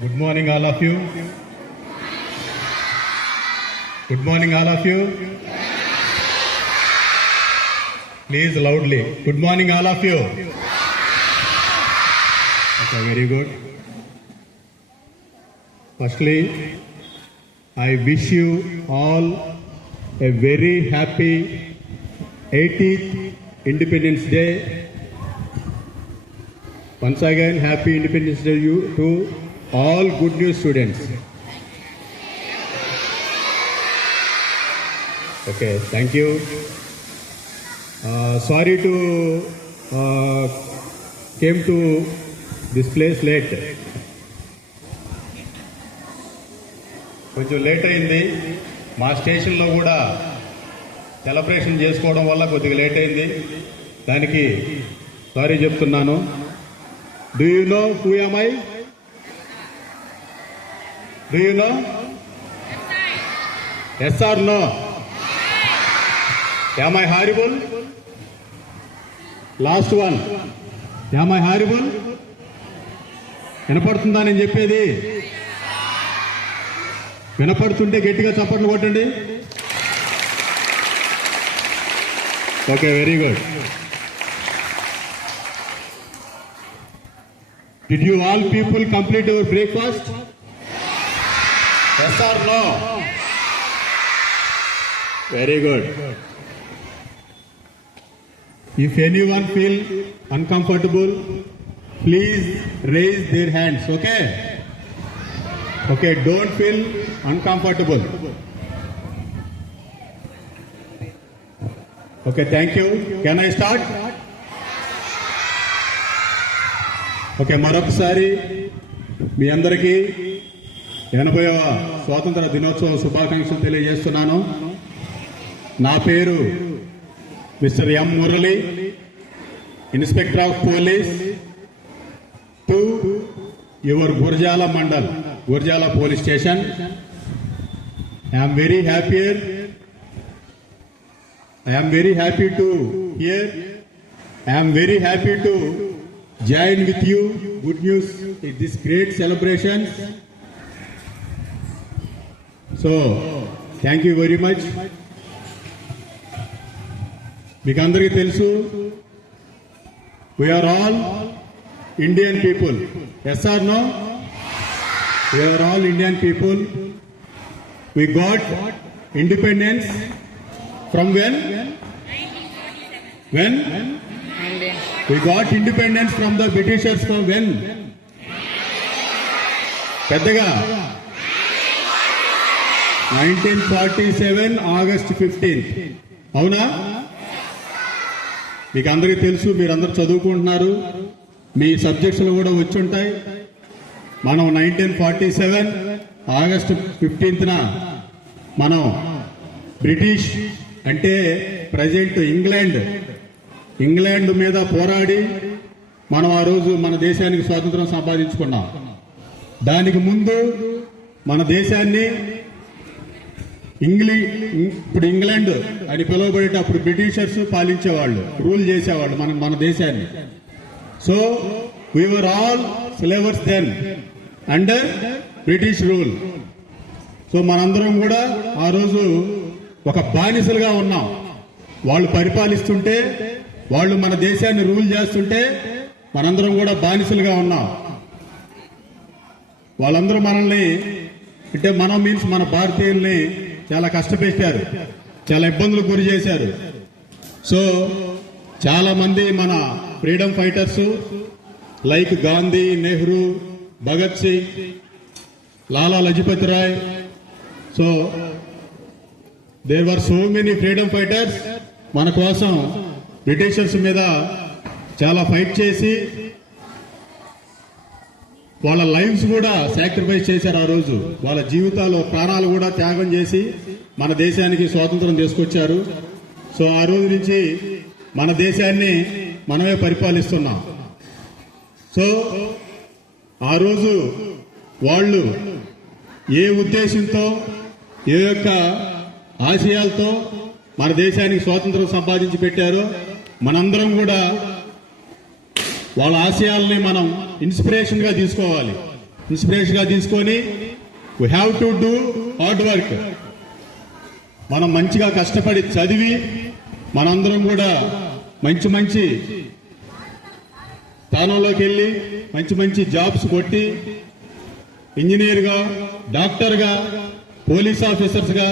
Good morning, all of you. Good morning, all of you. Please loudly. Good morning, all of you. Okay, very good. Firstly, I wish you all a very happy 80th Independence Day. Once again, happy Independence Day to all good news students. Okay, thank you. Sorry to came to this place late. కొంచెం లేట్ అయింది. మా స్టేషన్లో కూడా సెలబ్రేషన్ చేసుకోవడం వల్ల కొద్దిగా లేట్ అయింది. దానికి సారీ చెప్తున్నాను. Do you know who am I? Do you know? Yes or no? Am I horrible? Last one. Am I horrible? వినపడుతుందా నేను చెప్పేది? వినపడుతుంటే గట్టిగా చప్పట్లు కొట్టండి. Okay, very good. Did you all people complete your breakfast? Yes or no? Very good. If anyone feel uncomfortable, please raise their hands. Okay? Okay, don't feel uncomfortable. Okay, thank you. Can I start? Okay, మరొకసారి మీ అందరికీ 80వ స్వాతంత్ర దినోత్సవ శుభాకాంక్షలు తెలియజేస్తున్నాను. నా పేరు mister M Murali, inspector of police to your Gurajala Mandal, Gurajala police station. I'm very happy to here. I'm very happy to join with you. Good news in this great celebration. So, thank you very much. మీకు అందరికీ తెలుసు, we are all Indian people. Yes or no? We are all Indian people. We got independence from when? When? We got independence from the Britishers from when? పెద్దగా 1947 August 15th. అవునా? మీకు అందరికీ తెలుసు, మీరందరూ చదువుకుంటున్నారు, మీ సబ్జెక్ట్స్లో కూడా వచ్చి ఉంటాయి. మనం 1947 August 15th మనం బ్రిటిష్ అంటే ప్రజెంట్ ఇంగ్లాండ్ మీద పోరాడి మనం ఆ రోజు మన దేశానికి స్వాతంత్రం సంపాదించుకున్నాం. దానికి ముందు మన దేశాన్ని ఇప్పుడు ఇంగ్లాండ్ అని పిలువబడేటప్పుడు బ్రిటిషర్స్ పాలించేవాళ్ళు, రూల్ చేసేవాళ్ళు మన దేశాన్ని. So we were all slaves then under British rule. So మనందరం కూడా ఆ రోజు ఒక బానిసలుగా ఉన్నాం. వాళ్ళు పరిపాలిస్తుంటే, వాళ్ళు మన దేశాన్ని రూల్ చేస్తుంటే మనందరం కూడా బానిసలుగా ఉన్నాం. వాళ్ళందరూ మనల్ని, అంటే మనం మీన్స్ మన భారతీయుల్ని చాలా కష్టపెట్టారు, చాలా ఇబ్బందులకు గురి చేశారు. సో చాలా మంది మన freedom fighters like Gandhi, Nehru, Bhagat Singh, Lala Lajpat Rai. So there were so many freedom fighters మన కోసం బ్రిటిషర్స్ మీద చాలా ఫైట్ చేసి వాళ్ళ లైఫ్స్ కూడా సాక్రిఫైస్ చేశారు. ఆ రోజు వాళ్ళ జీవితాలు, ప్రాణాలు కూడా త్యాగం చేసి మన దేశానికి స్వాతంత్రం తీసుకొచ్చారు. సో ఆ రోజు నుంచి మన దేశాన్ని మనమే పరిపాలిస్తున్నాం. సో ఆ రోజు వాళ్ళు ఏ ఉద్దేశంతో, ఏ యొక్క ఆశయాలతో మన దేశానికి స్వాతంత్రం సంపాదించి పెట్టారో మనందరం కూడా వాళ్ళ ఆశయాల్ని మనం ఇన్స్పిరేషన్గా తీసుకోవాలి. ఇన్స్పిరేషన్ గా తీసుకొని we have to do hard work. మనం మంచిగా కష్టపడి చదివి మనందరం కూడా మంచి మంచి స్థానంలోకి వెళ్ళి మంచి మంచి జాబ్స్ కొట్టి ఇంజనీర్గా, డాక్టర్గా, పోలీస్ ఆఫీసర్స్గా,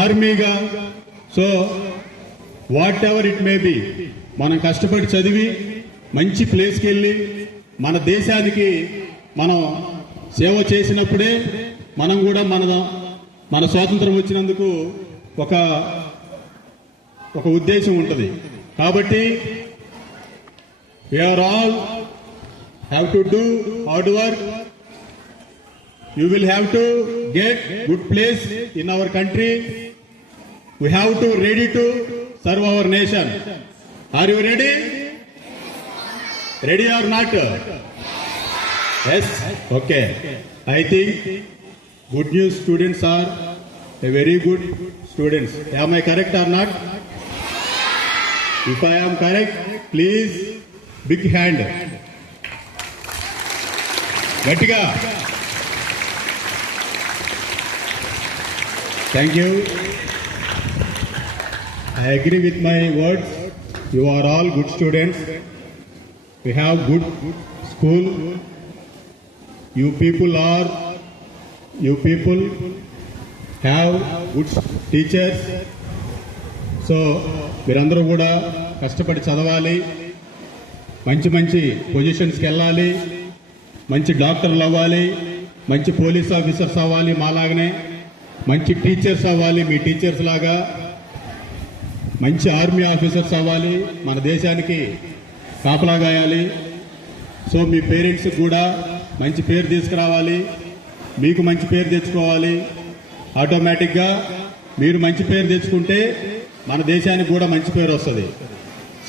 ఆర్మీగా, so whatever it may be మనం కష్టపడి చదివి మంచి ప్లేస్కి వెళ్ళి మన దేశానికి మనం సేవ చేసినప్పుడే మనం కూడా మన స్వాతంత్రం వచ్చినందుకు ఒక ఉద్దేశం ఉంటుంది. కాబట్టి we are all have to do hard work. You will have to get good place in our country. We have to ready to serve our nation. Are you ready? Ready or not? Yes? Okay. I think good news students are a very good students. Am I correct or not? If I am correct, please big hand. Gatiga. Thank you. I agree with my words. You are all good students. We have good school. You people have good teachers. So మీరందరూ కూడా కష్టపడి చదవాలి, మంచి మంచి పొజిషన్స్కి వెళ్ళాలి, మంచి డాక్టర్లు అవ్వాలి, మంచి పోలీస్ ఆఫీసర్స్ అవ్వాలి, మాలాగనే మంచి టీచర్స్ అవ్వాలి, మీ టీచర్స్ లాగా మంచి ఆర్మీ ఆఫీసర్స్ అవ్వాలి, మన దేశానికి కాపలా గాయాలి. సో మీ పేరెంట్స్కి కూడా మంచి పేరు తీసుకురావాలి, మీకు మంచి పేరు తెచ్చుకోవాలి. ఆటోమేటిక్గా మీరు మంచి పేరు తెచ్చుకుంటే మన దేశానికి కూడా మంచి పేరు వస్తుంది.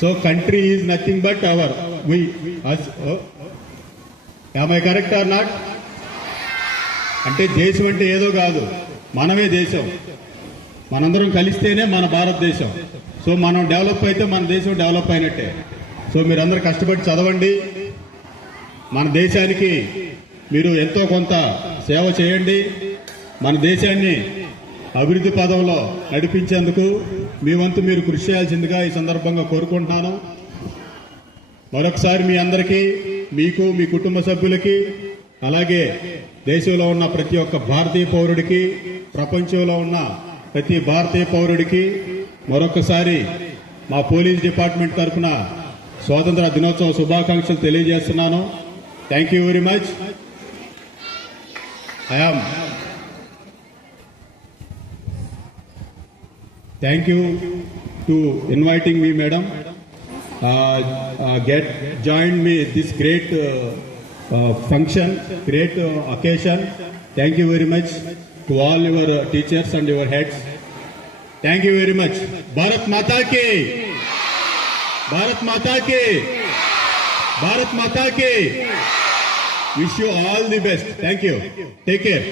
So country is nothing but our am I correct or not? అంటే దేశం అంటే ఏదో కాదు, మనమే దేశం. మనందరం కలిస్తేనే మన భారతదేశం. సో మనం డెవలప్ అయితే మన దేశం డెవలప్ అయినట్టే. సో మీరందరూ కష్టపడి చదవండి, మన దేశానికి మీరు ఎంతో కొంత సేవ చేయండి, మన దేశాన్ని అభివృద్ధి పదంలో నడిపించేందుకు మీ వంతు మీరు కృషి చేయాల్సిందిగా ఈ సందర్భంగా కోరుకుంటున్నాను. మరొకసారి మీ అందరికీ, మీకు, మీ కుటుంబ సభ్యులకి, అలాగే దేశంలో ఉన్న ప్రతి ఒక్క భారతీయ పౌరుడికి, ప్రపంచంలో ఉన్న ప్రతి భారతీయ పౌరుడికి మరొకసారి మా పోలీస్ డిపార్ట్మెంట్ తరఫున స్వాతంత్ర దినోత్సవ శుభాకాంక్షలు తెలియజేస్తున్నాను. Thank you very much. Thank you to inviting me, madam. Join me this great function, great occasion. Thank you very much to all your teachers and your heads. Thank you very much. Bharat Mata ki, Bharat Mata ki, Bharat Mata ki. Wish you all the best. Thank you. Take care.